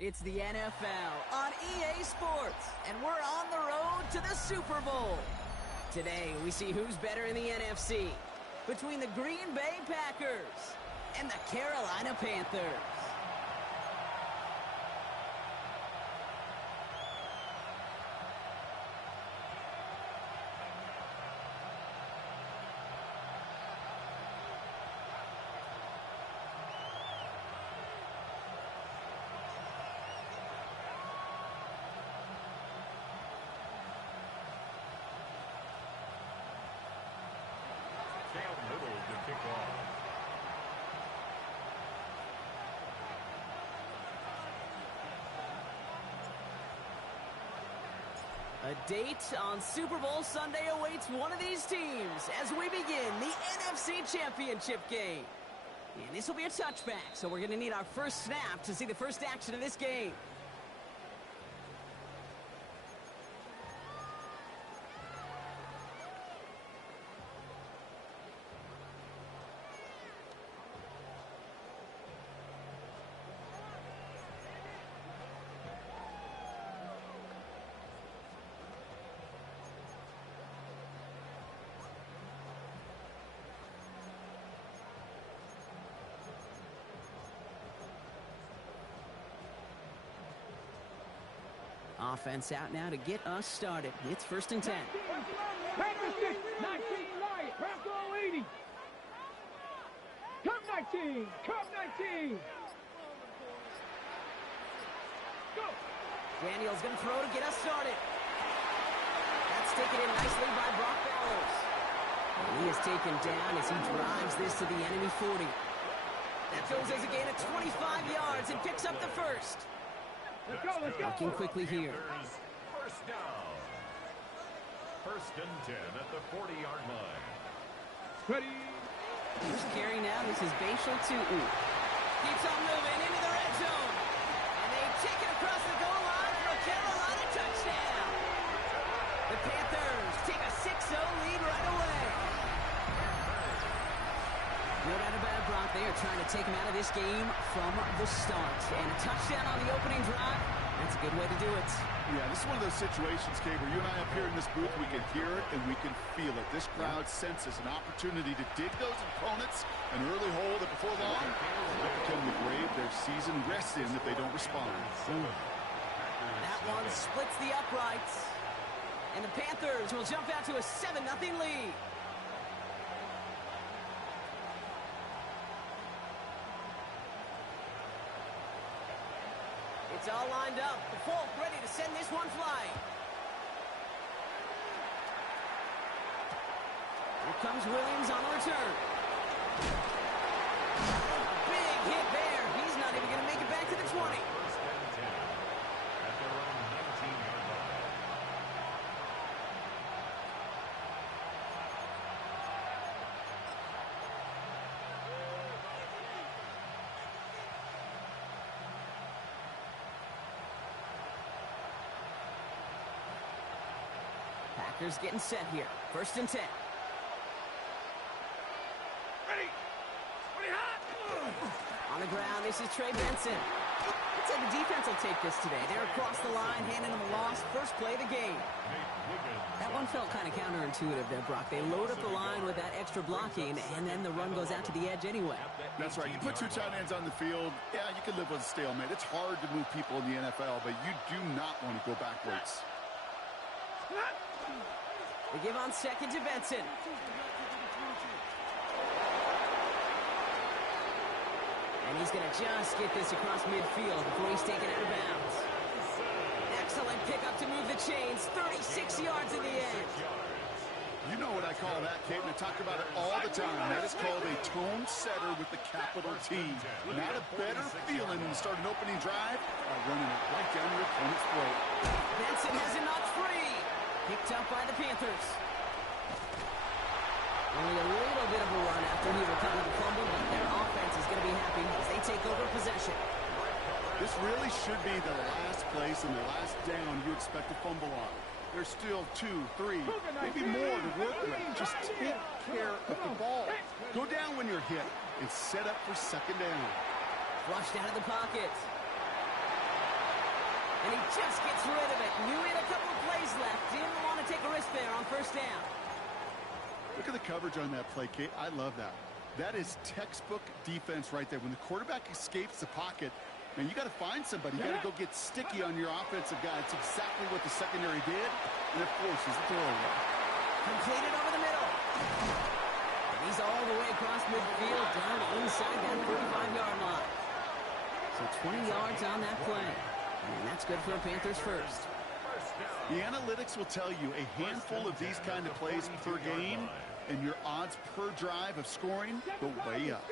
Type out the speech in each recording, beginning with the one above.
It's the NFL on EA Sports, and we're on the road to the Super Bowl. Today, we see who's better in the NFC between the Green Bay Packers and the Carolina Panthers. A date on Super Bowl Sunday awaits one of these teams as we begin the NFC Championship game. And this will be a touchback, so we're going to need our first snap to see the first action of this game. Offense out now to get us started. It's 1st and 10. Packers 19 Lions. Bronco 80. Cup 19. Cup 19. Go. Daniel's going to throw to get us started. That's taken in nicely by Brock Bowers. And he is taken down as he drives this to the enemy 40. That goes as a gain of 25 yards and picks up the first. Let's go, let's go. Looking quickly here. First down. 1st and 10 at the 40-yard line. Ready. First carry now. This is Bashal Tutu. Keeps on moving into the red zone. And they take it across the goal line for a Carolina touchdown. The Panthers take a 6-0 lead right away. No doubt about it, Brock. They are trying to take him out of this game from the start. And a touchdown on the opening drive, that's a good way to do it. Yeah, this is one of those situations, Kate, where you and I up here in this booth, we can hear it and we can feel it. This crowd senses an opportunity to dig those opponents an early hole that before long will become the grave their season rests in if they don't respond. That one splits the uprights. And the Panthers will jump out to a 7-0 lead. It's all lined up. The Folk ready to send this one flying. Here comes Williams on the return. A big hit there. He's not even going to make it back to the 20. 1st and 10 at their own 19-yard line. Packers getting set here. 1st and 10. Ready. Ready hot. On the ground, this is Trey Benson. I'd say the defense will take this today. They're across the line, handing them a loss. First play of the game. That one felt kind of counterintuitive there, Brock. They load up the line with that extra blocking, and then the run goes out to the edge anyway. That's right. You put 2 tight ends on the field, yeah, you can live with a stalemate. It's hard to move people in the NFL, but you do not want to go backwards. They give on 2nd to Benson. And he's going to just get this across midfield before he's taken out of bounds. Excellent pickup to move the chains. 36 yards in the end. You know what I call that, Kate, and I talk about it all the time. That is called a tone setter with the capital T. Not a better feeling than to start an opening drive by running it right down your opponent's throat. Benson has it knocked free. Picked up by the Panthers. Only a little bit of a run after he recovered the fumble, but their offense is going to be happy as they take over possession. This really should be the last place and the last down you expect to fumble on. There's still 2, 3, maybe more to work with. Just take care of the ball. Go down when you're hit and set up for 2nd down. Flushed out of the pocket. And he just gets rid of it. Knew he had a couple of plays left. Didn't want to take a risk there on first down. Look at the coverage on that play, Kate. I love that. That is textbook defense right there. When the quarterback escapes the pocket, man, you got to find somebody. You got to go get sticky on your offensive guy. It's exactly what the secondary did, and it forces a throwaway. Completed over the middle. And he's all the way across midfield, down inside that 45-yard line. So 20 yards on that play. And that's good for a Panthers first. The analytics will tell you a handful of these kind of plays per game, and your odds per drive of scoring go way up.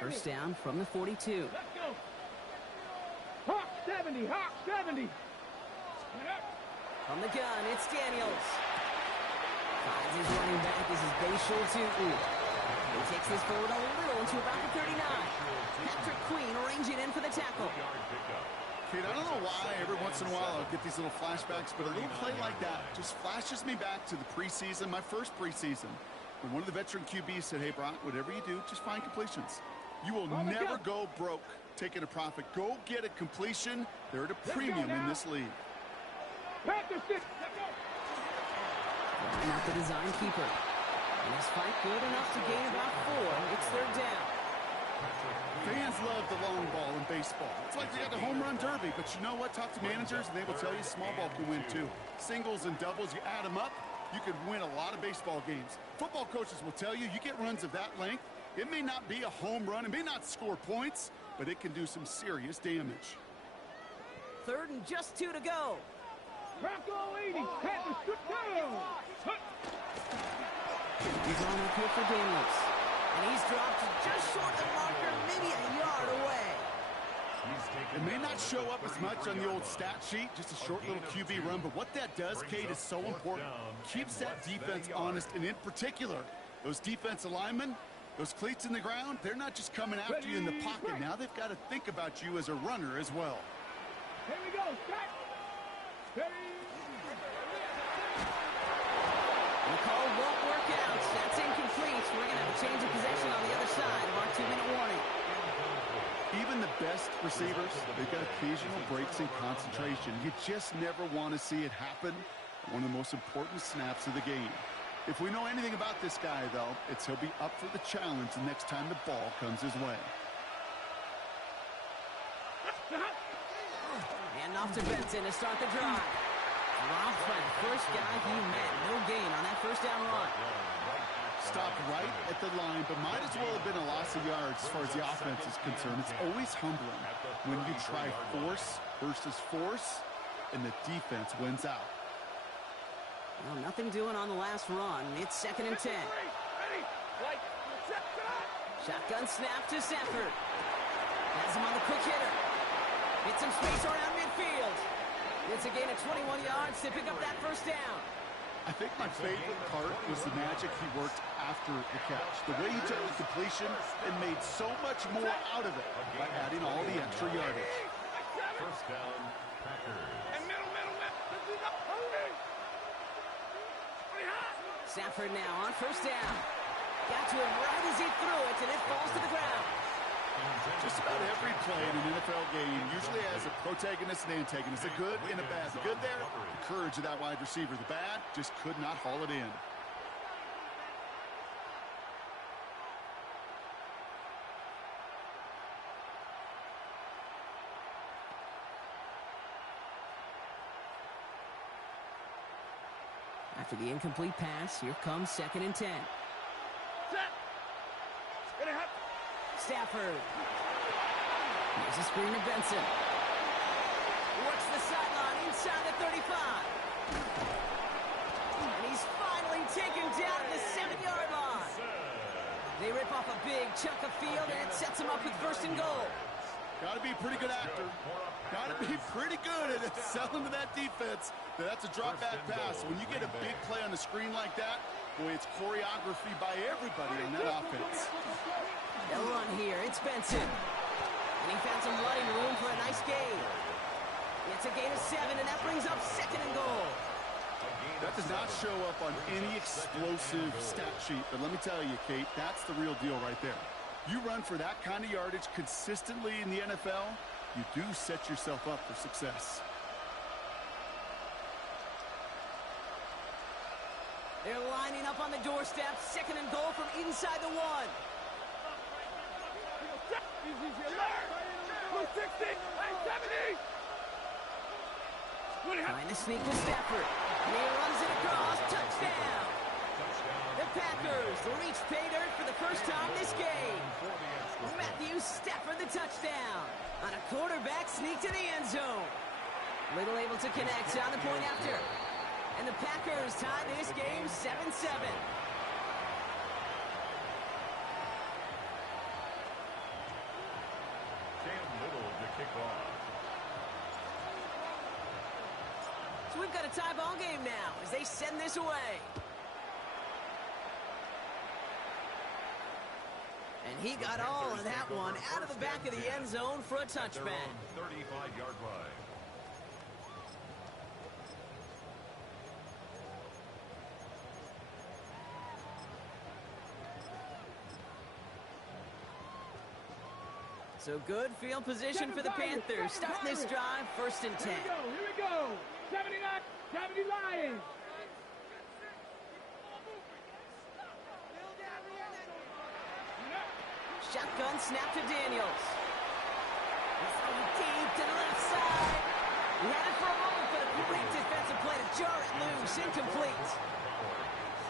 First down from the 42. Let's go. Hawk 70, Hawk 70. From the gun, it's Daniels. Finds his running back. This is Bayshore Tootin. He takes this forward a little into about the 39. Patrick Queen arranging in for the tackle. Kate, I don't know why every once in a while I'll get these little flashbacks, but a little play like that just flashes me back to the preseason, my first preseason. When one of the veteran QBs said, hey, Brock, whatever you do, just find completions. You will never go broke taking a profit. Go get a completion. They're at a premium in this league. Panthers 6. Let's go. Not the design keeper. And his fight good enough to gain about 4. It's third down. Fans love the long ball in baseball. It's like they got the home run derby, but you know what? Talk to managers, and they will tell you small ball can win too. Singles and doubles, you add them up, you could win a lot of baseball games. Football coaches will tell you, you get runs of that length, it may not be a home run, it may not score points, but it can do some serious damage. Third and just 2 to go. Bronco 80. Panthers shoot down. He's on up here for Daniels. And he's dropped just short of the marker, maybe a yard away. It may not show up as much on the old stat sheet, just a short little QB run, but what that does, Kate, is so important. Keeps that defense honest, and in particular, those defensive linemen, those cleats in the ground, they're not just coming after you in the pocket. Now they've got to think about you as a runner as well. Here we go. Strike. Ready. The call won't work out. That's incomplete. We're going to have a change of possession on the other side of our 2-minute warning. Even the best receivers, they've got occasional breaks in concentration. You just never want to see it happen. One of the most important snaps of the game. If we know anything about this guy, though, it's he'll be up for the challenge the next time the ball comes his way. And off to Benson to start the drive. Dropped by the first guy he met. No gain on that first down run. Stopped right at the line, but might as well have been a loss of yards as far as the offense is concerned. It's always humbling when you try force versus force, and the defense wins out. Well, nothing doing on the last run. It's 2nd and 10. Ready. Right. Set. Shotgun snap to Stafford. Has him on the quick hitter. Get some space around midfield. It's a gain of 21 yards to pick up that first down. I think my favorite part was the magic he worked after the catch. The way he took the completion and made so much more out of it by adding all the extra yardage. First down, Packers. And middle. Let's do that. Hurry. Stafford now on first down. Got to him right as he threw it, and it falls to the ground. Just about every play in an NFL game usually has a protagonist and antagonist, a good and a bad. The good there, the courage of that wide receiver. The bad, just could not haul it in. After the incomplete pass, here comes 2nd and 10. Set. Ready, hot. Stafford. Here's a screen to Benson. Works the sideline inside the 35. And he's finally taken down at the 7-yard line. They rip off a big chunk of field, and it sets him up with 1st and goal. Got to be a pretty good actor. Got to be pretty good at selling to that defense. That's a drop back pass. When you get a big play on the screen like that, boy, it's choreography by everybody on that offense. They'll run here. It's Benson. And he found some running room for a nice gain. It's a gain of 7, and that brings up 2nd and goal. That does not show up on any explosive stat sheet, but let me tell you, Kate, that's the real deal right there. You run for that kind of yardage consistently in the NFL, you do set yourself up for success. They're lining up on the doorstep. Second and goal from inside the 1. Trying to sneak to Stafford. And he runs it across. Touchdown. The Packers reach pay dirt for the first time this game. Matthew Stafford the touchdown. On a quarterback sneak to the end zone. Little able to connect on the point after. And the Packers tie this game 7-7. So we've got a tie ball game now as they send this away. And he got all of that one out of the back of the end zone for a touchback. 35-yard line. So good field position for the Panthers. Starting this drive, 1st and 10. Here we go. 79, 70 Lions. Shotgun snap to Daniels. Deep to the left side. He had it for a moment, but a great defensive play to jar it loose. Incomplete.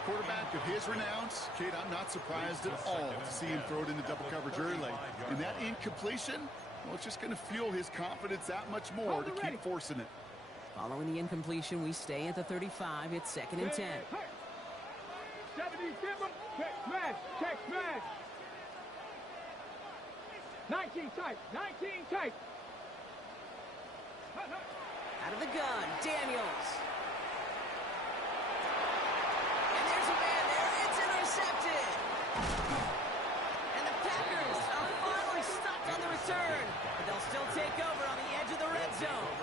Quarterback of his renounce, Kate, I'm not surprised at all to see him throw it into double coverage early. And that incompletion, well, it's just going to fuel his confidence that much more to keep forcing it. Following the incompletion, we stay at the 35. It's 2nd and 10. 70, give him. Check smash. Check smash. 19 tight. 19 tight. Out of the gun, Daniels. And there's a man there. It's intercepted. And the Packers are finally stopped on the return. But they'll still take over on the edge of the red zone.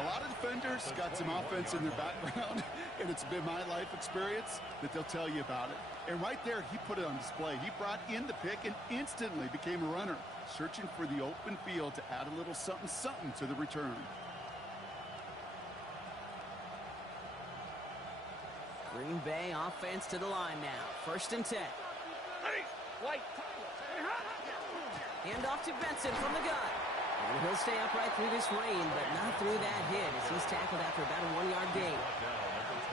A lot of defenders got some offense in their background, and it's been my life experience that they'll tell you about it. And right there, he put it on display. He brought in the pick and instantly became a runner, searching for the open field to add a little something to the return. Green Bay offense to the line now. 1st and 10. Hand off to Benson from the gun. And he'll stay upright through this rain, but not through that hit as he's tackled after about a 1-yard gain.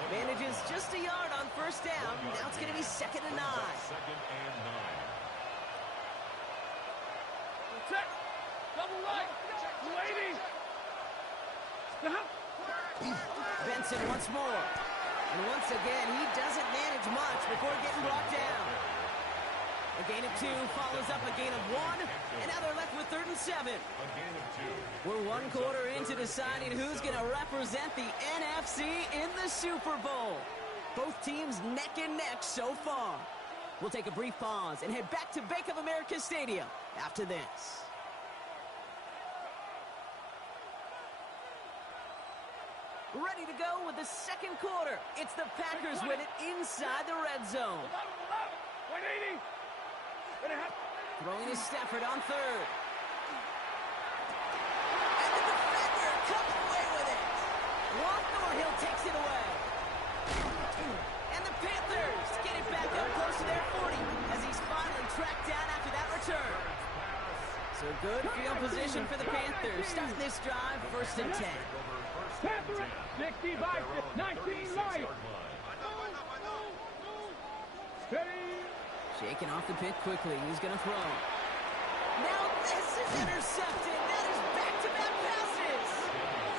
Manages just a yard on 1st down. Now it's going to be 2nd and 9. 2nd and 9. Check. Double right. 280. Benson once more. And once again, he doesn't manage much before getting brought down. A gain of 2 follows up a gain of 1, and now they're left with 3rd and 7. A gain of 2. We're 1 quarter into deciding who's going to represent the NFC in the Super Bowl. Both teams neck and neck so far. We'll take a brief pause and head back to Bank of America Stadium after this. Ready to go with the 2nd quarter. It's the Packers with it inside the red zone. 180. Throwing to Stafford on 3rd. And the defender comes away with it. Juan Thornhill takes it away. And the Panthers get it back up close to their 40 as he's finally tracked down after that return. So good field position for the Panthers. Starting this drive, 1st and 10. Panthers, 65, 19 Lions. Shaking off the pick quickly. He's going to throw. Now this is intercepted. That is back-to-back passes.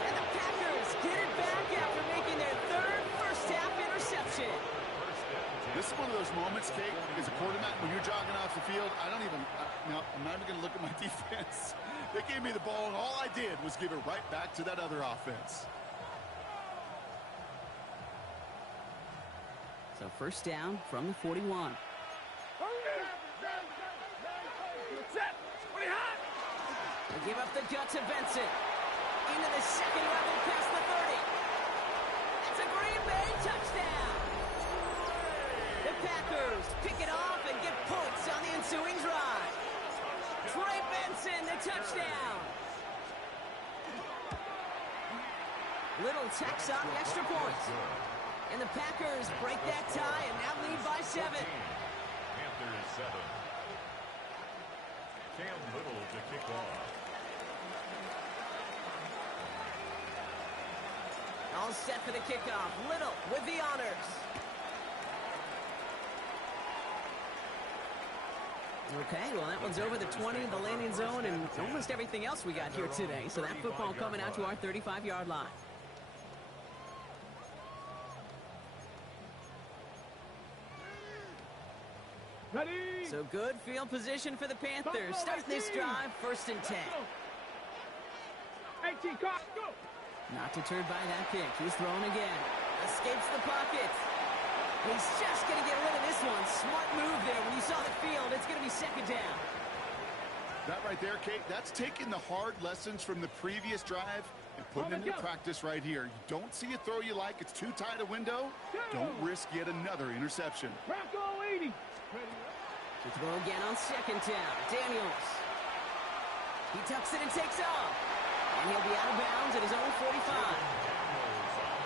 And the Packers get it back after making their 3rd first-half interception. This is one of those moments, Kate, as a quarterback, when you're jogging off the field, I'm not even going to look at my defense. They gave me the ball, and all I did was give it right back to that other offense. So 1st down from the 41. They give up the gut to Benson. Into the 2nd level past the 30. It's a Green Bay touchdown. The Packers pick it off and get points on the ensuing drive. Trey Benson, the touchdown. Little tax on the extra points. And the Packers break that tie and now lead by 7. Panthers 7. Cam Little to kick off. All set for the kickoff. Little with the honors. Okay, well, that one's over the 20, the landing zone, and almost everything else we got here today. So that football coming out to our 35-yard line. Ready? So good field position for the Panthers. Starting this drive, 1st and 10. 18, go! Not deterred by that pick. He's thrown again. Escapes the pocket. He's just going to get rid of this one. Smart move there. When you saw the field, it's going to be 2nd down. That right there, Kate, that's taking the hard lessons from the previous drive and putting them into practice right here. You don't see a throw you like, it's too tight a window. Don't risk yet another interception. Bronco 80. To throw again on 2nd down. Daniels. He tucks it and takes off. And he'll be out of bounds at his own 45.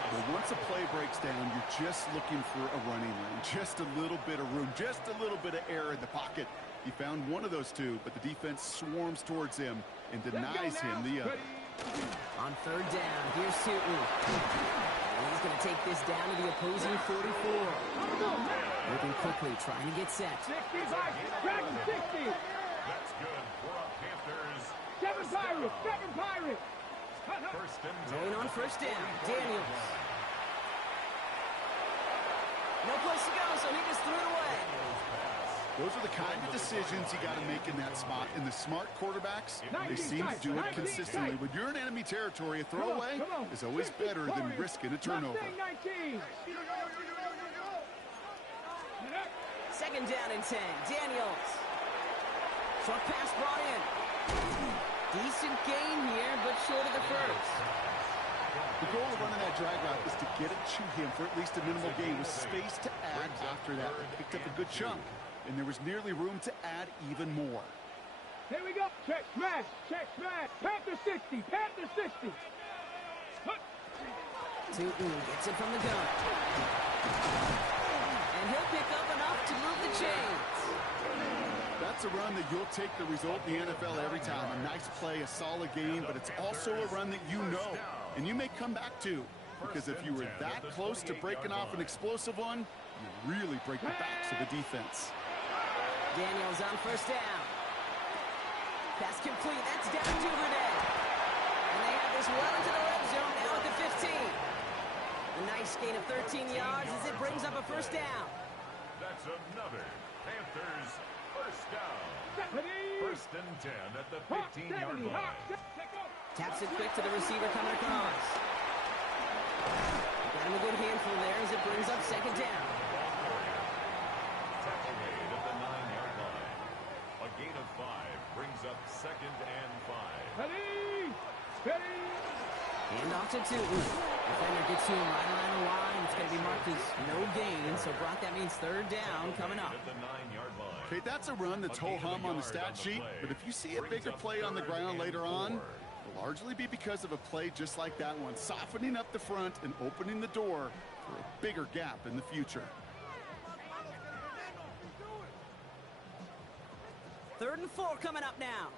Well, once a play breaks down, you're just looking for a running lane. Just a little bit of room, just a little bit of air in the pocket. He found one of those two, but the defense swarms towards him and denies him the other. On 3rd down, here's Sutton. And he's going to take this down to the opposing 44. Moving quickly, trying to get set. 65, drag him 60. That's good for a Panthers. 7 Pirates, 7 Pirates. 1st and 10. Going on 1st down, Daniels. No place to go, so he just threw it away. Those are the kind of decisions you got to make in that spot. And the smart quarterbacks, they seem to do it consistently. When you're in enemy territory, a throwaway is always better than risking a turnover. 19. 2nd down and 10, Daniels. Short pass brought in. Decent gain here, but short of the 1st. The goal of running that drag route is to get it to him for at least a minimal gain with space to add after that. They picked up a good chunk, and there was nearly room to add even more. Here we go. Check smash, check smash. Panther 60, Panther 60. Sutton gets it from the gun. And he'll pick up enough to move the chains. That's a run that you'll take the result in the NFL every time. A nice play, a solid game, but it's also a run that you know, and you may come back to. Because if you were that close to breaking off an explosive one, you really break the backs of the defense. Daniels on 1st down. Pass complete. That's down to Duvernay. And they have this well into the red zone now at the 15. A nice gain of 13 yards as it brings up a 1st down. That's another Panthers 1st down. 1st and 10 at the 15-yard line. Taps it quick to the receiver coming across. Got him a good handful there as it brings up 2nd down. Tackle made at the 9-yard line. A gain of 5 brings up 2nd and 5. Ready, ready. Hand off to Tootin. Defender gets to him right around the line. It's going to be marked as no gain. So, Brock, that means 3rd down coming up. At the 9-yard line. Okay, that's a run that's ho-hum on the stat sheet, but if you see a bigger play on the ground later on, it'll largely be because of a play just like that one, softening up the front and opening the door for a bigger gap in the future. 3rd and 4 coming up now.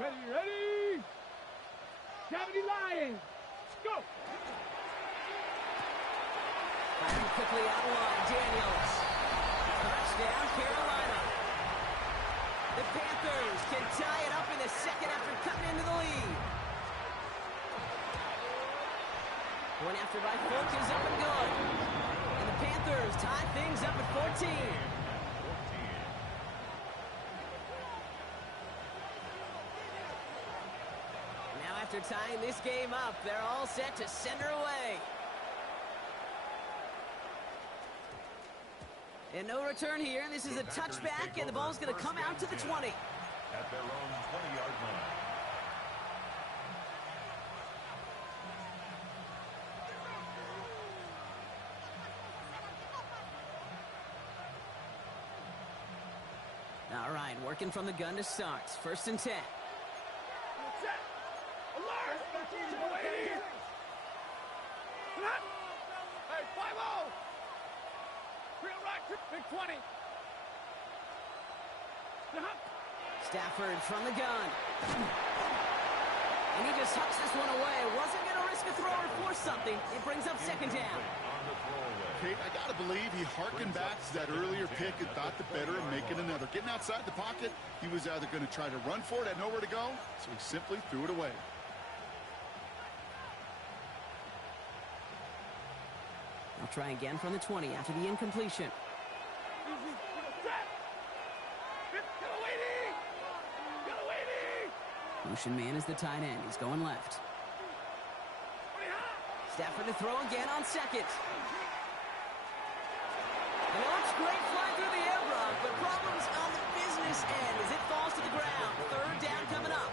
Ready, ready. 70 Lions. Go. Firing quickly out of line. Daniels. Touchdown, Carolina. The Panthers can tie it up in the 2nd after cutting into the lead. Point after by Folk is up and good. And the Panthers tie things up at 14. Now after tying this game up, they're all set to send her away. And no return here. This is a touchback, and the ball's going to come out to the 20. At their own 20-yard line. All right, working from the gun to start. 1st and 10. Hey, 5-0. Real right, big 20. Stafford from the gun. And he just hucks this one away. Wasn't going to risk a throw or force something. It brings up second down. Kate, I got to believe he harkened back to that earlier pick and thought the better of making another. Getting outside the pocket, he was either going to try to run for it, had nowhere to go, so he simply threw it away. I'll try again from the 20 after the incompletion. Motion man is the tight end. He's going left. Stafford to throw again on second. And it looks great flying through the air, Brock, but problems on the business end as it falls to the ground. Third down coming up.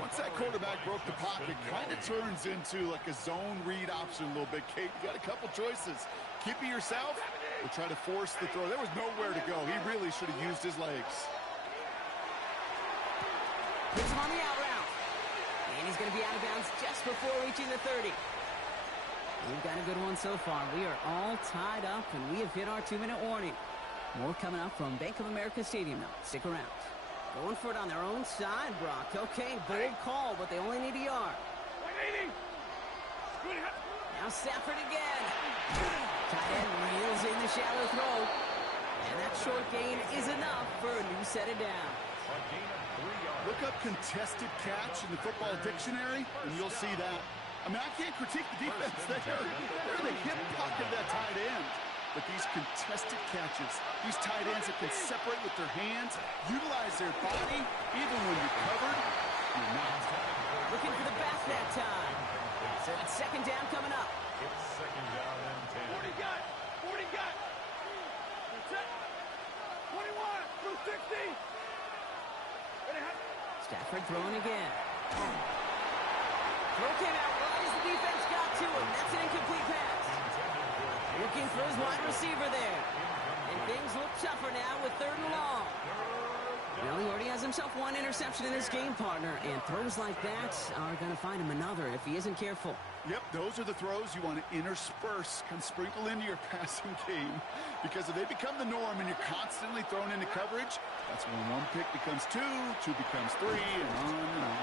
Once that quarterback broke the pocket, kind of turns into like a zone read option a little bit, Kate. You got a couple choices. Keep it yourself or try to force the throw. There was nowhere to go. He really should have used his legs. Puts him on the out route. And he's going to be out of bounds just before reaching the 30. We've got a good one so far. We are all tied up, and we have hit our 2-minute warning. More coming up from Bank of America Stadium now. Stick around. Going for it on their own side, Brock. Okay, bold call, but they only need a yard. Now Stafford again. Tight end reels in the shallow throw. And that short gain is enough for a new set of downs. Look up contested catch in the football dictionary, and you'll see that. I mean, I can't critique the defense. They're in the hip pocket of that tight end. But these contested catches, these tight ends that can separate with their hands, utilize their body, even when you're covered, you're not. Looking for the back that time. So that's second down coming up. It's second down and 10. 40 got. 40 got. That's it. 21 through 60. Stafford throwing again. Throw came out right as the defense got to him. That's an incomplete pass. Looking for his wide receiver there. And things look tougher now with third and long. Well, he already has himself one interception in his game, partner, and throws like that are going to find him another if he isn't careful. Yep, those are the throws you want to intersperse, kind of sprinkle into your passing game, because if they become the norm and you're constantly thrown into coverage, that's when one pick becomes two becomes three, and on and on.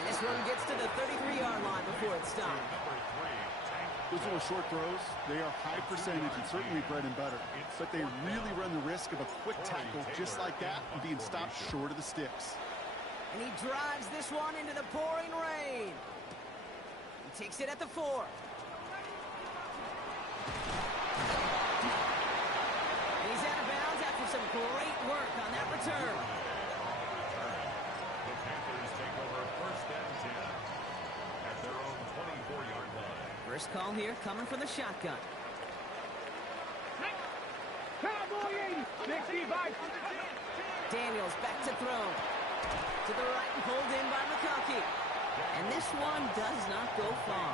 And this one gets to the 33-yard line before it's stopped. Those little short throws, they are high percentage and certainly bread and butter, but they really run the risk of a quick tackle just like that and being stopped short of the sticks. And he drives this one into the pouring rain. He takes it at the 4. And he's out of bounds after some great work on that return. The Panthers take over first and 10 at their own 24-yard line. First call here coming from the shotgun. Cowboy 80. 65. Daniels back to throw. To the right and pulled in by McConkey. And this one does not go far.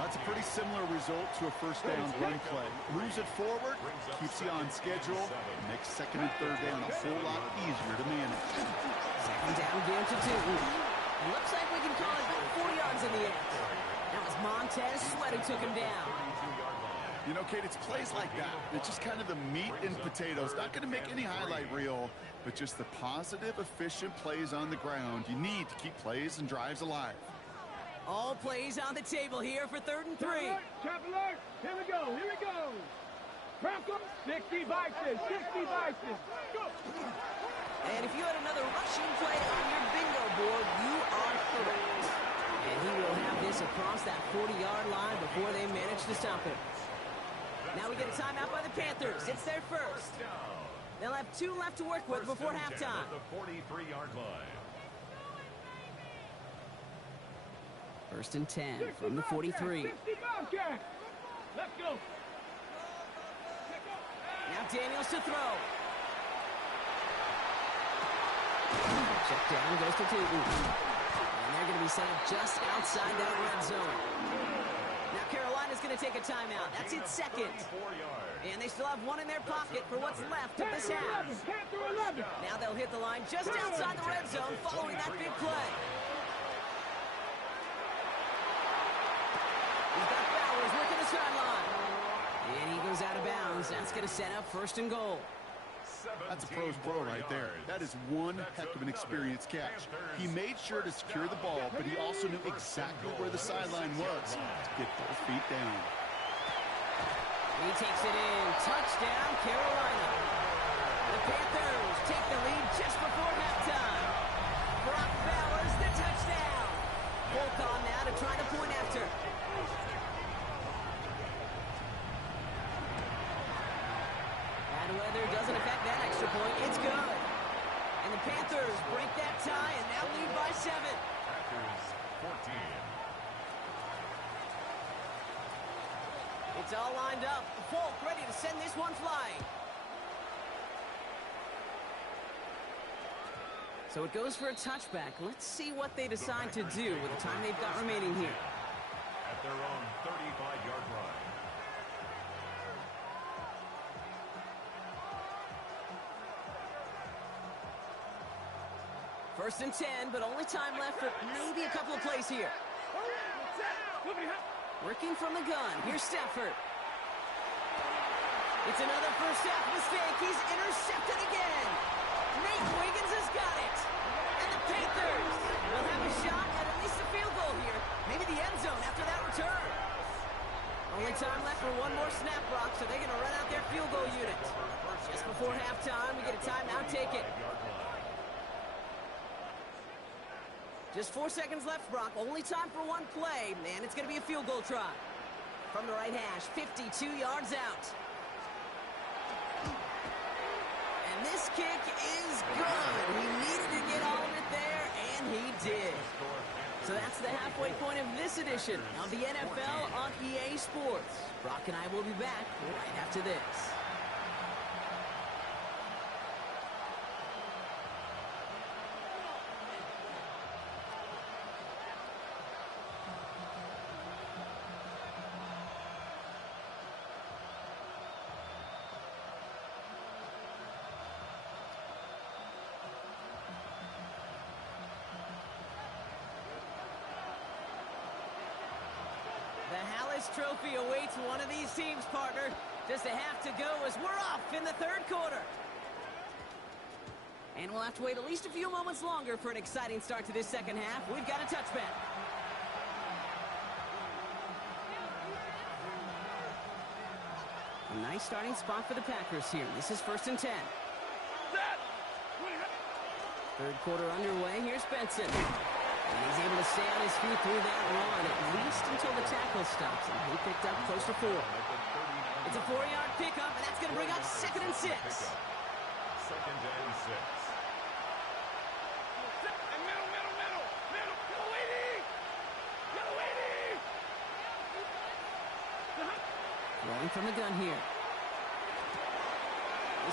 That's a pretty similar result to a first down run play. Moves it forward, keeps you on schedule, makes second and third down a whole lot easier to manage. Second down game to 2. Looks like we can call it about 4 yards in the end. That was Montez Sweat who took him down. You know, Kate, it's plays like that. It's just kind of the meat and potatoes. Not going to make any highlight reel, but just the positive, efficient plays on the ground. You need to keep plays and drives alive. All plays on the table here for 3rd and 3. Trap alert. Here we go. Here we go. Broncos, 60 vices. 60 vices. Go. And if you had another rushing play on your bingo board, you are correct. And he will have this across that 40-yard line before they manage to stop him. Now we get a timeout by the Panthers. It's their first. They'll have 2 left to work with before halftime. The 43-yard line. 1st and 10 from the 43. Let's go. Now Daniels to throw. Check down goes to Tootin. And they're going to be set up just outside that red zone. Now Carolina's going to take a timeout. That's its second. And they still have one in their pocket for what's left of this half. Now they'll hit the line just outside the red zone following that big play. going to set up first and goal. That's a pro's pro right there. That is one heck of an experienced catch. He made sure to secure the ball, but he also knew exactly where the sideline was to get those feet down. He takes it in. Touchdown, Carolina. The Panthers take the lead just before halftime. Brock Bowers, the touchdown. Folk on now to try to point after. Bad weather doesn't affect that extra point. It's good. And the Panthers break that tie and now lead by 7. Panthers 14. It's all lined up. Folk ready to send this one flying. So it goes for a touchback. Let's see what they decide to do with the time they've got remaining here. At their own 35-yard line. First and 10, but only time left for maybe a couple of plays here. Working from the gun. Here's Stafford. It's another first half mistake. He's intercepted again. Nate Wiggins has got it. And the Panthers will have a shot at least a field goal here. Maybe the end zone after that return. Only time left for one more snap, Brock, so they're going to run out their field goal unit. Just before halftime, we get a timeout. Take it. Just 4 seconds left, Brock. Only time for one play, and it's going to be a field goal try. From the right hash, 52 yards out. And this kick is good. He needed to get all of it there, and he did. So that's the halfway point of this edition of the NFL on EA Sports. Brock and I will be back right after this. The Hallis Trophy awaits one of these teams, partner. Just a half to go as we're off in the third quarter. And we'll have to wait at least a few moments longer for an exciting start to this second half. We've got a touchback. A nice starting spot for the Packers here. This is first and 10. Third quarter underway. Here's Benson. And he's able to stay on his feet through that run, at least until the tackle stops. And he picked up close to 4. It's a 4-yard pickup, and that's going to bring up 2nd and 6. 2nd and 6. Rolling from the gun here.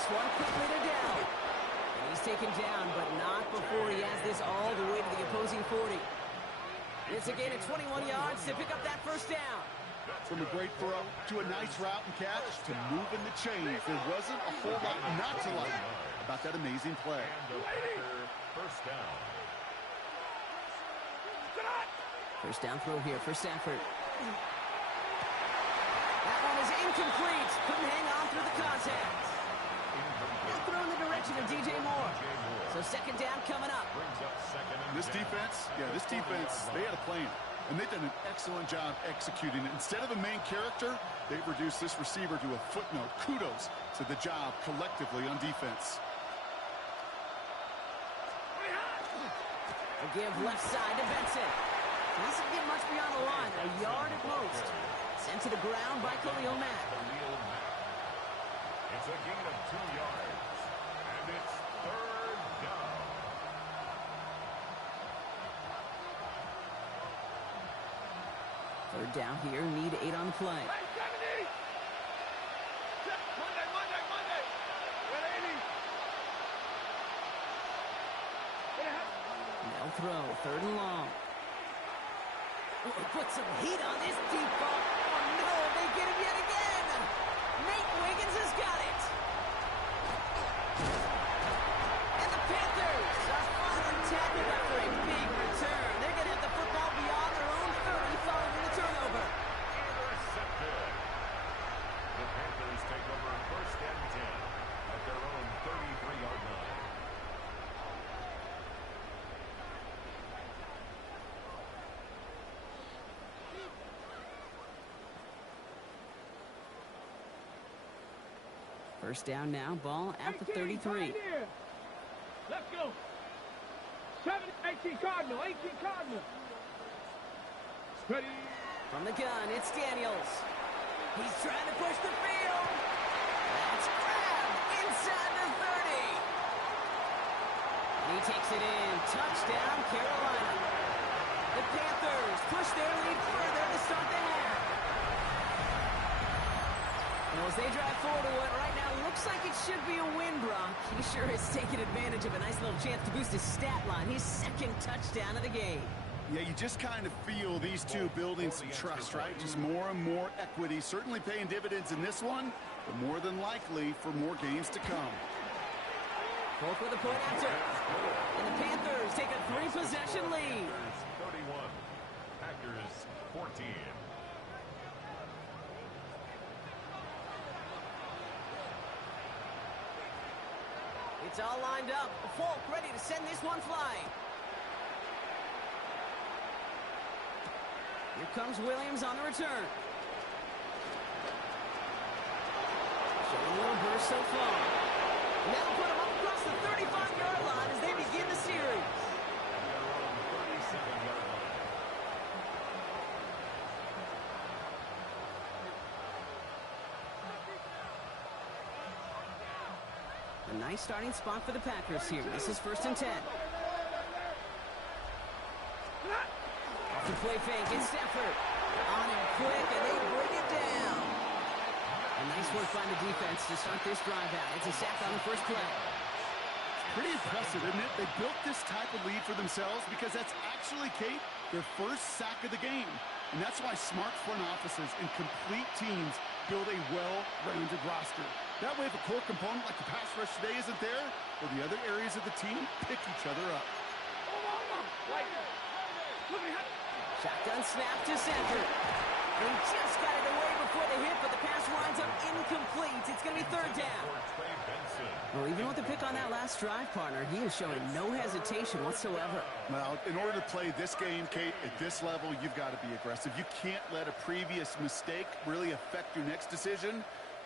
This one quickly to down. And he's taken down, but not before he has this all the way to the opposing 40. It's a gain of 21 yards to pick up that first down. From a great throw to a nice route and catch to moving the chains. There wasn't a whole lot not to like about that amazing play. First down. First down throw here for Stafford. That one is incomplete. Couldn't hang on through the contact. He'll throw in the direction of DJ Moore. So second down coming up. This defense, they had a plan. And they've done an excellent job executing it. Instead of a main character, they've reduced this receiver to a footnote. Kudos to the job collectively on defense. A give left side to Benson. Doesn't get much beyond the line. A yard at most. Sent to the ground by Khalil Mack. It's a gain of 2 yards. And it's third down. Third down here. Need 8 on the play. No throw. Third and long. Put some heat on this deep ball. Oh, no, they get him yet again. Nate Wiggins has got it. And the Panthers are finally tackled after a big return. They're going to have the football beyond their own 30 following the turnover. Intercepted. The Panthers take over first First down now, ball at the 33. Let's go. 18 Cardinal, 18 Cardinal. Steady. From the gun, it's Daniels. He's trying to push the field. That's grabbed inside the 30. And he takes it in. Touchdown, Carolina. The Panthers push their lead further to start the half. Well, as they drive forward to what right now looks like it should be a win, Brock. He sure has taken advantage of a nice little chance to boost his stat line. His second touchdown of the game. Yeah, you just kind of feel these two building some trust, right? Just more and more equity. Certainly paying dividends in this one, but more than likely for more games to come. Both with a point after. And the Panthers take a 3-possession lead. 31, Packers 14. It's all lined up. Folk ready to send this one flying. Here comes Williams on the return. Showing a little burst so far. And that'll put him up across the 35-yard line as they begin the series. A nice starting spot for the Packers here. This is 1st and 10. Off the play fake, it's Stafford. On him quick, and they bring it down. A nice work by the defense to start this drive out. It's a sack on the first play. Pretty impressive, isn't it? They built this type of lead for themselves because that's actually, Kate, their first sack of the game. And that's why smart front offices and complete teams build a well-rounded roster. That way, if a core component like the pass rush today isn't there, well, the other areas of the team pick each other up. Shotgun snap to center. He just got it away before the hit, but the pass winds up incomplete. It's going to be 3rd down. Well, even with the pick on that last drive, partner, he is showing no hesitation whatsoever. Well, in order to play this game, Kate, at this level, you've got to be aggressive. You can't let a previous mistake really affect your next decision.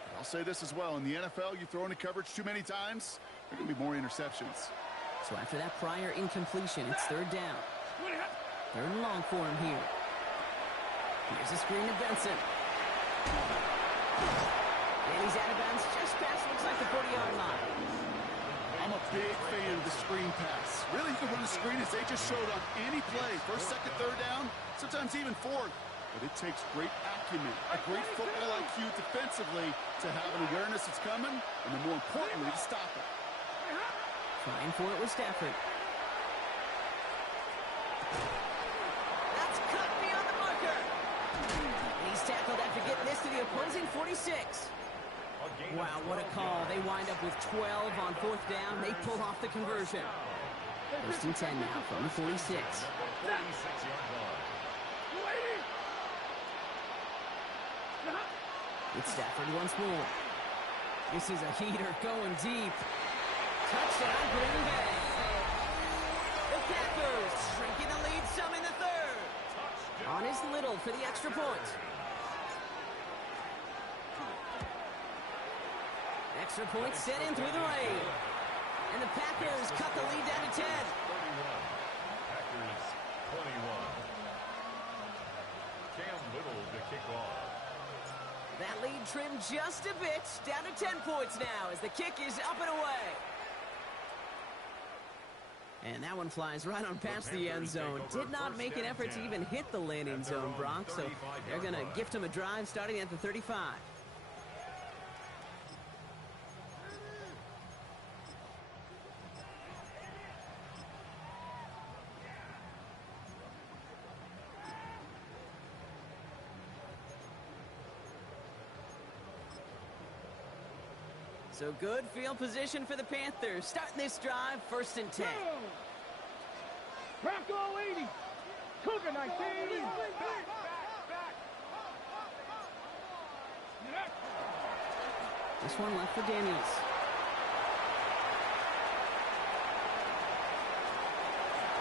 But I'll say this as well. In the NFL, you throw into coverage too many times, there are going to be more interceptions. So after that prior incompletion, it's 3rd down. 3rd and long for him here. Here's a screen to Benson. And he's out of bounds just past, looks like the 40-yard line. I'm a big fan of the screen pass. Really, you can run a screen as they just showed on any play. 1st, 2nd, 3rd down, sometimes even 4th. But it takes great acumen, a great football IQ defensively to have an awareness that's coming, and then more importantly, to stop it. Trying for it with Stafford. That's cut beyond the marker. And he's tackled after getting this to the opposing 46. Wow, what a call. They wind up with 12 on 4th down. They pull off the conversion. 1st and 10 now from the 46. It's Stafford once more. This is a heater going deep. Touchdown, Green Bay. The Packers shrinking the lead some in the 3rd. On is Little for the extra point. Extra point sent in through the rain. And the Packers cut the lead down to 10. 31. Packers 21. Cam Little to kick off. That lead trimmed just a bit, down to 10 points now as the kick is up and away. And that one flies right on past the end zone. Did not make an effort to even hit the landing zone, Brock, so they're going to gift him a drive starting at the 35. So good field position for the Panthers. Starting this drive, 1st and 10. Bronco 80. Cougar 19. This one left for Daniels.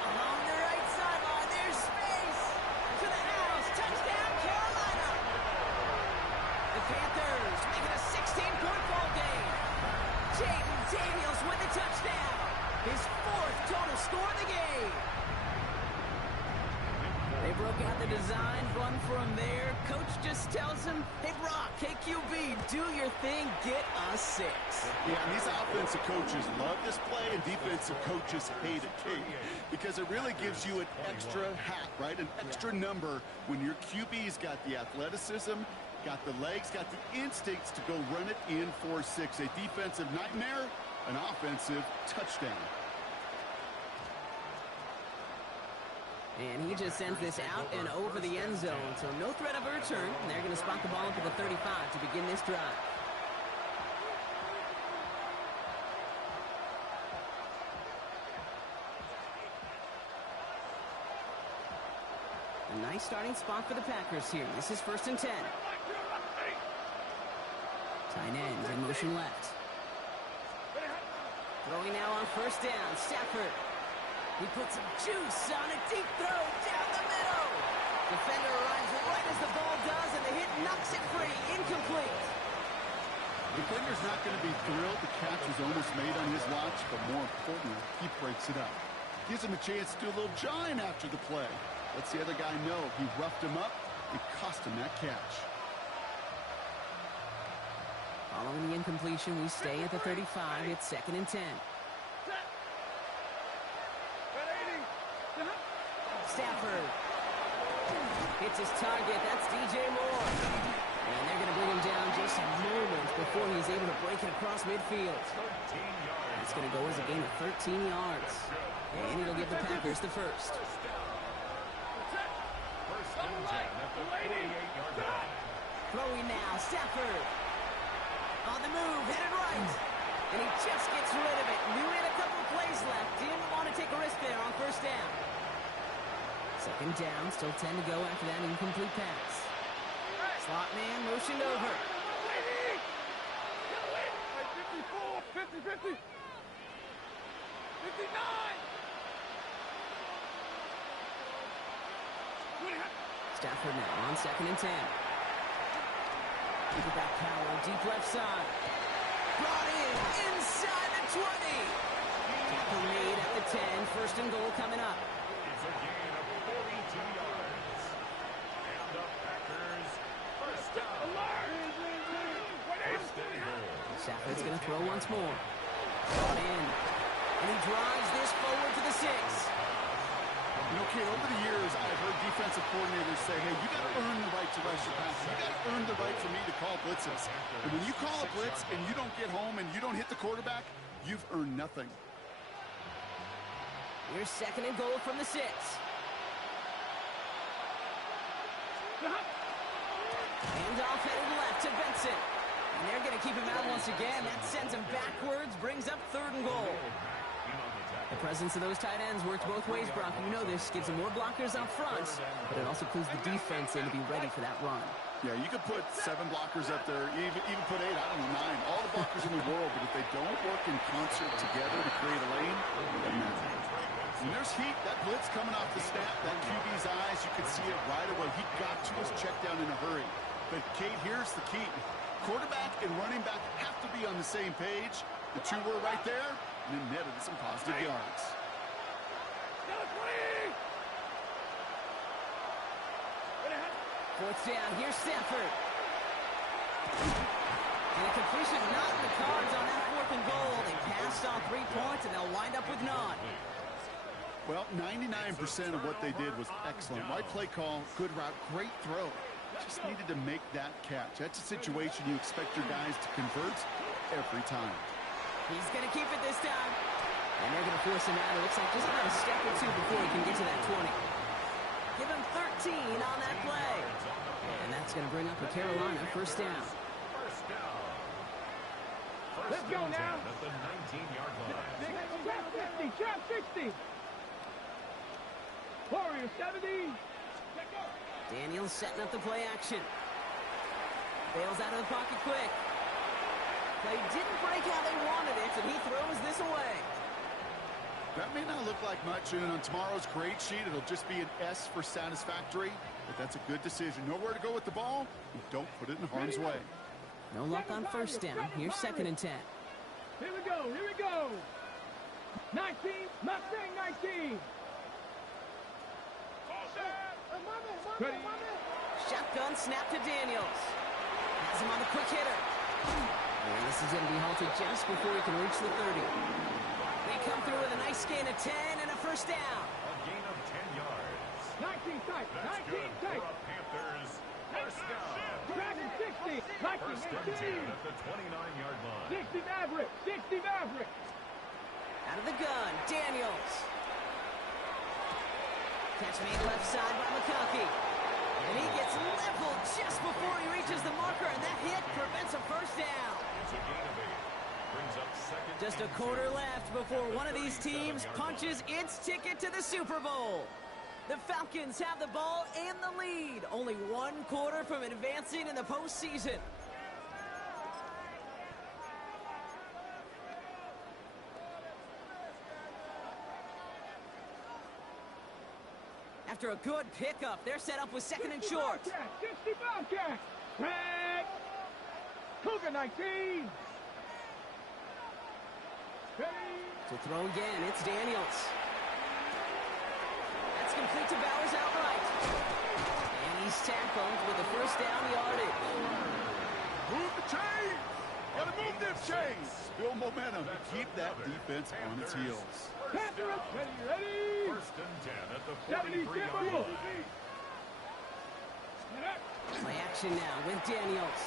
Along the right sideline, there's space. To the house, touchdown, Carolina. The Panthers making a 16-point ball game. Jaden Daniels with the touchdown. His 4th total score of the game. They broke out the design run for him there. Coach just tells him, hey, Brock, KQB, do your thing, get a 6. Yeah, and these offensive coaches love this play, and defensive coaches hate it, Kate, because it really gives you an extra hat, right? An extra number when your QB's got the athleticism, got the legs, got the instincts to go run it in for 6. A defensive nightmare, an offensive touchdown. And he just sends this out and over the end zone. So no threat of a return. And they're going to spot the ball up at the 35 to begin this drive. A nice starting spot for the Packers here. This is 1st and 10. Tight end in motion left. Throwing now on 1st down. Stafford. He puts some juice on a deep throw down the middle. Defender arrives right as the ball does, and the hit knocks it free. Incomplete. Defender's not going to be thrilled. The catch was almost made on his watch, but more importantly, he breaks it up. Gives him a chance to do a little jawing after the play. Lets the other guy know he roughed him up. It cost him that catch. Following the incompletion, we stay at the 35. It's 2nd and 10. Stafford hits his target. That's DJ Moore. And they're going to bring him down just moments before he's able to break it across midfield. It's going to go as a gain of 13 yards. And it'll give the Packers the first. Throwing now, Stafford. On the move, headed right. And he just gets rid of it. Knew he had a couple of plays left. Didn't want to take a risk there on 1st down. 2nd down, still 10 to go after that incomplete pass. Slot man motioned over. 50, 50, 59. Stafford now on 2nd and 10. Look at that power, deep left side. Brought in, inside the 20. Tackle made at the 10, 1st and goal coming up. It's a gain of 42 yards. And the Packers, 1st down. 1st and goal. Stafford's going to throw once more. Brought in. And he drives this forward to the 6. You know, Kate, over the years, I've heard defensive coordinators say, hey, you got to earn the right to rush your passes. You got to earn the right for me to call blitzes. And when you call a blitz and you don't get home and you don't hit the quarterback, you've earned nothing. Here's 2nd and goal from the 6. Handoff headed left to Benson. And they're going to keep him out once again. That sends him backwards, brings up 3rd and goal. The presence of those tight ends works both ways, Brock. You know this. Gives them more blockers up front, but it also clues the defense in to be ready for that run. Yeah, you could put 7 blockers up there, even put 8, I don't know, 9. All the blockers in the world, but if they don't work in concert together to create a lane, it doesn't matter. And there's heat. That blitz coming off the snap, that QB's eyes, you could see it right away. He got to his check down in a hurry. But, Kate, here's the key. Quarterback and running back have to be on the same page. The two were right there, and then netted some positive yards. 4th down, here's Stafford. And a completion not in the cards on that 4th and goal. They passed on 3 points, and they'll wind up with none. Well, 99% of what they did was excellent. Right play call, good route, great throw. Just needed to make that catch. That's a situation you expect your guys to convert every time. He's going to keep it this time. And they're going to force him out. It looks like just about a step or 2 before he can get to that 20. Give him 13 on that play. And that's going to bring up a Carolina 1st down. Let's go now. At the 19-yard line. Trap 60. Warrior 70. Daniels setting up the play action. Bails out of the pocket quick. Play didn't break how they wanted it, and he throws this away. That may not look like much, and on tomorrow's grade sheet, it'll just be an S for satisfactory, but that's a good decision. Nowhere to go with the ball, and don't put it in harm's way. No luck on 1st down. Here's 2nd and 10. Here we go. Here we go. 19. Mustang 19. Ready. Shotgun snap to Daniels. Has him on the quick hitter. And this is going to be halted just before he can reach the 30. They come through with a nice gain of 10 and a first down. A gain of 10 yards. 19 tight. That's 19 good tight. for a Panthers first down. Dragon 60. 19, First and 10 18. at the 29-yard line. 60 Maverick. 60 Maverick. Out of the gun, Daniels. Catch made left side by McConkey. And he gets leveled just before he reaches the marker, and that hit prevents a first down. It's a gain of 8. Brings up second. Just a quarter left before one of these teams punches its ticket to the Super Bowl. The Falcons have the ball and the lead. Only one quarter from advancing in the postseason. After a good pickup, they're set up with second and short. 60 Bobcat. Red. Cougar 19. Ready. To throw again, it's Daniels. That's complete to Bowers outright. And he's tackled with the first down yardage. Move the chains. Gotta move them chains. Build momentum to keep that defense on its heels. Panthers. Ready. First and 10 at the 70 43-yard Timberwolves. line. Play action now with Daniels.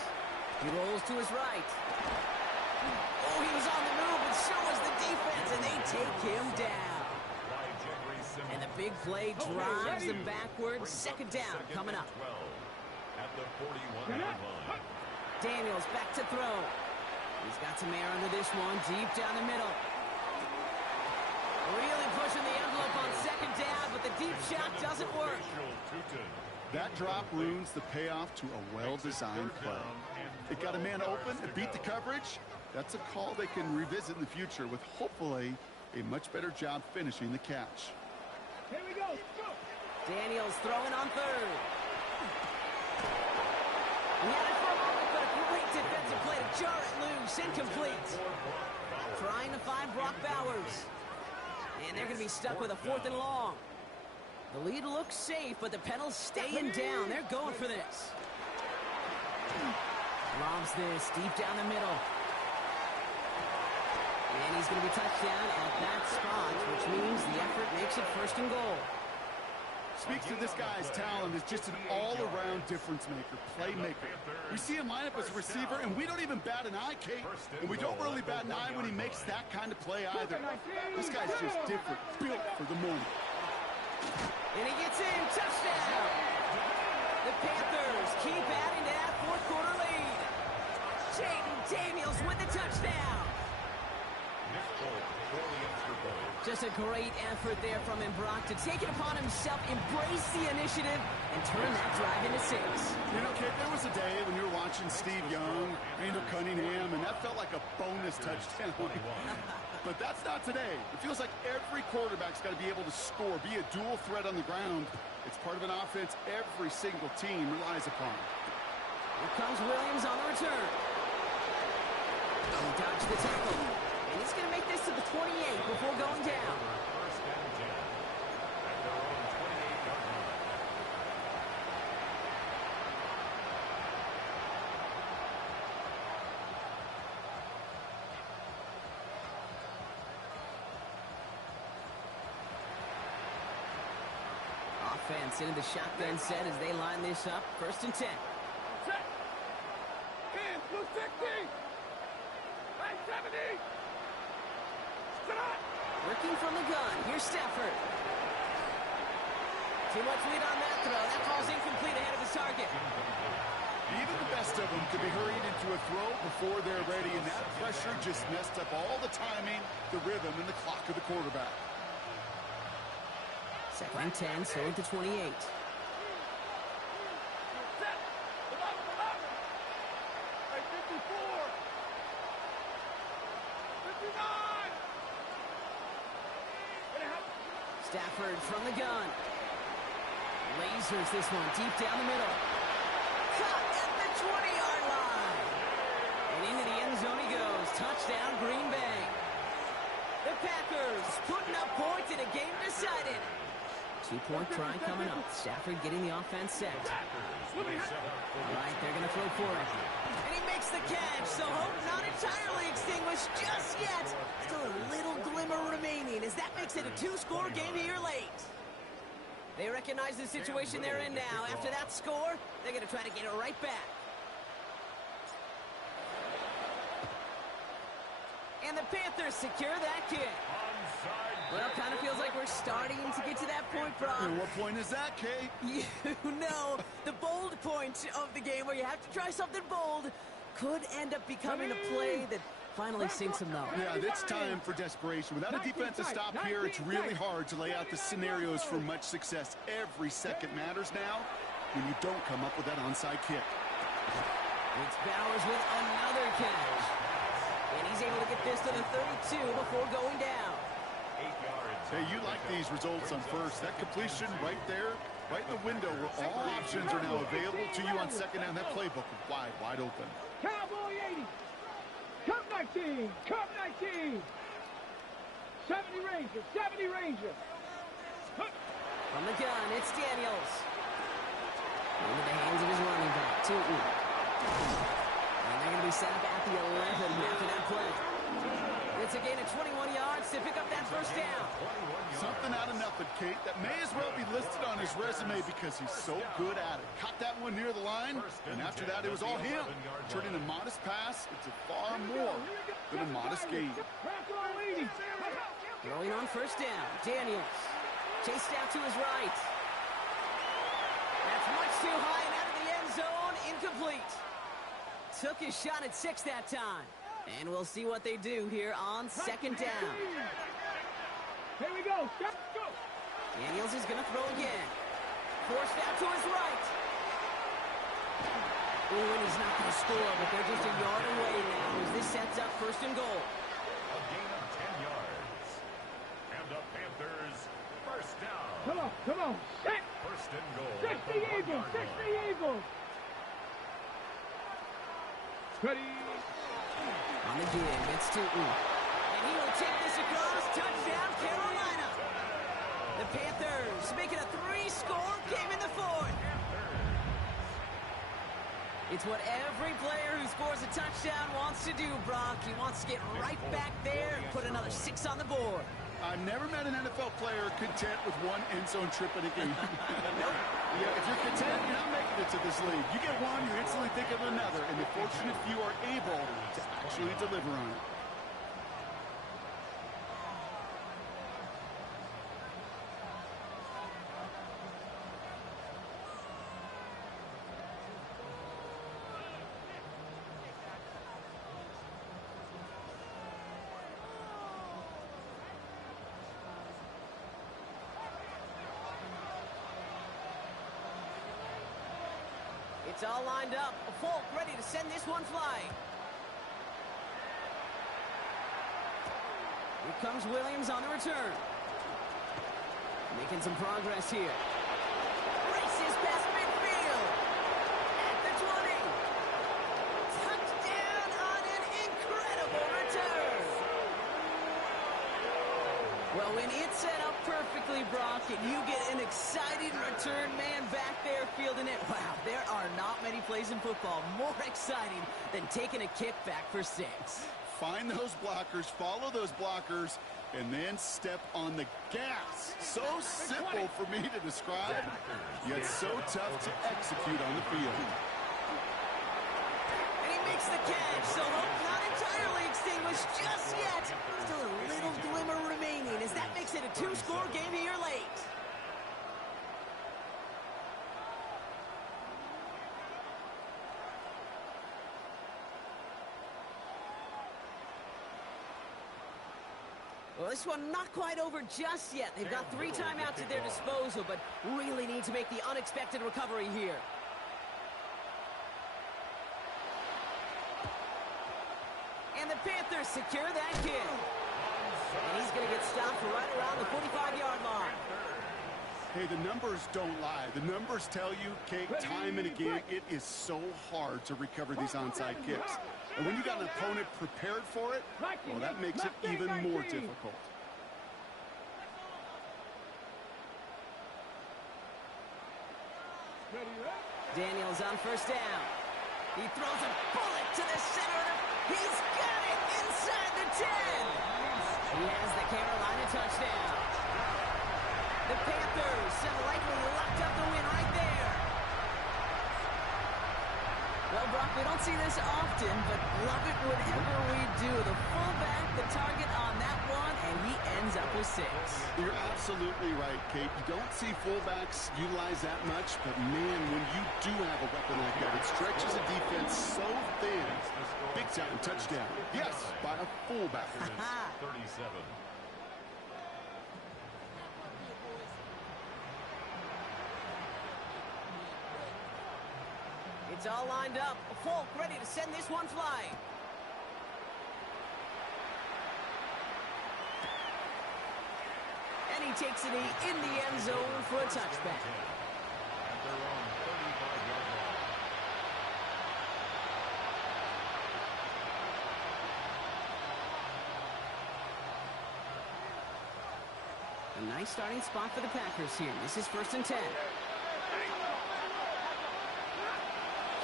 He rolls to his right. Oh, he was on the move, but so was the defense, and they take him down. And the big play drives them backwards. Second down coming up. At the 41-yard line. Daniels back to throw. He's got some air under this one, deep down the middle. Really pushing the envelope on second down, but the deep shot doesn't work. That drop ruins the payoff to a well-designed play. It got a man open, it beat the coverage. That's a call they can revisit in the future with hopefully a much better job finishing the catch. Here we go. Daniels throwing on third. He had it for a moment, but a great defensive play to jar it loose. Incomplete. Trying to find Brock Bowers. And they're going to be stuck with a 4th and long. The lead looks safe, but the Penals staying down. They're going for this. Lobs this deep down the middle. And he's going to be touched down at that spot, which means the effort makes it first and goal. Speaks to this guy's talent as just an all-around difference maker, playmaker. We see him line up as a receiver, and we don't even bat an eye, Kate. And we don't really bat an eye when he makes that kind of play either. This guy's just different, built for the moment. And he gets in, touchdown! The Panthers keep adding to that fourth quarter lead. Jaden Daniels with the touchdown. Just a great effort there from him, Brock, to take it upon himself, embrace the initiative, and turn that drive into 6. You know, Kate, there was a day when you were watching Steve Young, Randall Cunningham, and that felt like a bonus touchdown. But that's not today. It feels like every quarterback's got to be able to score, be a dual threat on the ground. It's part of an offense every single team relies upon. Here comes Williams on the return. He dodged the tackle. And he's going to make this to the 28 before going down. First and 10 at their own 28-yard line. Offense into the shotgun set as they line this up. First and 10. Set. In. Blue 60. Right 70. Working from the gun. Here's Stafford. Too much lead on that throw. That ball's incomplete ahead of his target. Even the best of them could be hurried into a throw before they're ready, and that pressure just messed up all the timing, the rhythm, and the clock of the quarterback. Second and 10, so at the 28. Stafford from the gun. Lasers this one deep down the middle. Caught at the 20-yard line. And into the end zone he goes. Touchdown, Green Bay. Two-point try coming up. Stafford getting the offense set. All right, they're going to throw for it. And he makes the catch, so hope not entirely extinguished just yet. Still a little glimmer remaining as that makes it a two-score game here late. They recognize the situation they're in now. After that score, they're going to try to get it right back. And the Panthers secure that kick. Well, kind of feels like we're starting to get to that point, Brock. And what point is that, Kate? You know, the bold point of the game where you have to try something bold could end up becoming a play that finally sinks them, though. Yeah, it's time for desperation. Without a defensive stop here, it's really hard to lay out the scenarios for much success. Every second matters now when you don't come up with that onside kick. It's Bowers with another catch. And he's able to get this to the 32 before going down. 8 yards. Hey, you like these results on first. That completion right there, right in the window where all options are now available to you on second down. That playbook is wide open. Cowboy 80. Cup 19. Cup 19. 70 Rangers. 70 Rangers. From the gun, it's Daniels. Into the hands of his running back, Tootin. And they're going to be set up at the 11 after that play. It's a gain of 21 yards to pick up that first down. Something out of nothing, Kate. That may as well be listed on his resume because he's so good at it. Caught that one near the line, and after that, it was all him. Turning a modest pass into far more than a modest gain. Throwing on first down, Daniels. Chased out to his right. That's much too high and out of the end zone. Incomplete. Took his shot at 6 that time. And we'll see what they do here on second down. Here we go. Go. Daniels is going to throw again. Forced out to his right. Ooh, and he's not going to score, but they're just a yard away now as this sets up first and goal. A gain of 10 yards. And the Panthers first down. Come on. Set. First and goal. 60 Eagles. 60 Eagles. Ready. On the give, it's Tootin. And he will take this across. Touchdown, Carolina. The Panthers making a 3-score game in the fourth. It's what every player who scores a touchdown wants to do, Brock. He wants to get right back there and put another 6 on the board. I've never met an NFL player content with one end zone trip in a game. Nope. Yeah, if you're content, you're not making it to this league. You get one, you're instantly thinking of another, and the fortunate few are able to actually deliver on it. It's all lined up. Folk ready to send this one flying. Here comes Williams on the return. Making some progress here. Races past midfield. At the 20. Touchdown on an incredible return. Well, when it's set up perfectly, Brock, and you get an exciting return man back there fielding it, wow, there are not many plays in football more exciting than taking a kick back for 6. Find those blockers, follow those blockers, and then step on the gas. So simple for me to describe, yet so tough to execute on the field. And he makes the catch, so hope not entirely extinguished just yet. Still a little glimmer remaining as that makes it a 2-score game here late. Well, this one not quite over just yet. They've got 3 timeouts at their disposal, but really need to make the unexpected recovery here. And the Panthers secure that kick. And he's going to get stopped right around the 45-yard line. Hey, the numbers don't lie. The numbers tell you, Kate, time and again, it is so hard to recover these onside kicks. And when you got an opponent prepared for it, well, that makes it even more difficult. Daniels on first down. He throws a bullet to the center. He's got it inside the 10. He has the Carolina touchdown. The Panthers semi-likely locked up the win right there. Well, Brock, we don't see this often, but love it whenever we do. The fullback, the target on that one, and he ends up with 6. You're absolutely right, Kate. You don't see fullbacks utilize that much, but man, when you do have a weapon like that, it stretches a defense so thin. Big time touchdown. Yes, by a fullback. 37. It's all lined up. Folk ready to send this one flying. And he takes it in the end zone for a touchback. At their own 35-yard line. A nice starting spot for the Packers here. This is 1st and 10.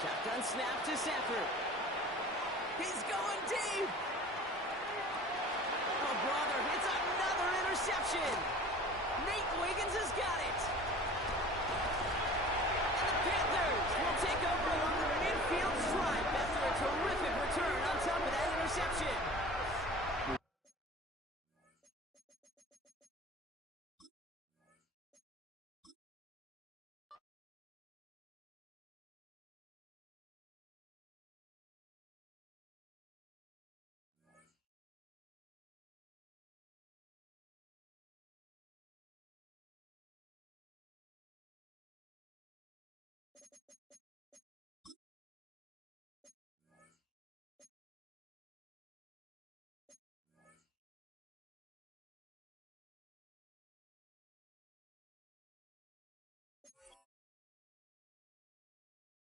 Shotgun snap to Sanford. He's going deep. Oh, brother, it's another interception. Nate Wiggins has got it. And the Panthers will take over